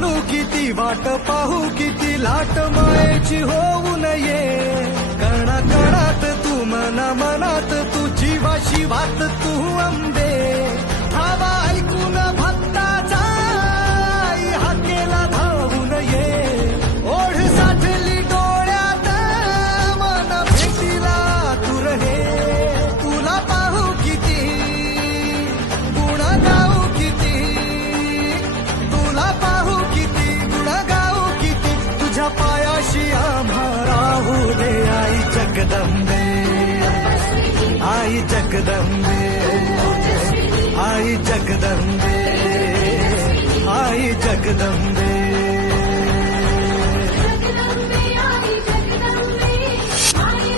चालू किती वाट पाहू किती लाट मायेची होऊ नये कणाकणात तू मनात तू जीवाशी वात तू अंबे धावा ऐकून भक्ताचा हाकेला धावून ये ओढ साठली डोळ्यात मन भेटीला तू रहे तुला पाहू किती गुण गाऊ किती तुला पाहू किती गुण गाऊ किती तुझ्या पायाशी आम्हा राहू दे आई जगदंबे आई जगदंबे आई जगदंबे आई जगदंबे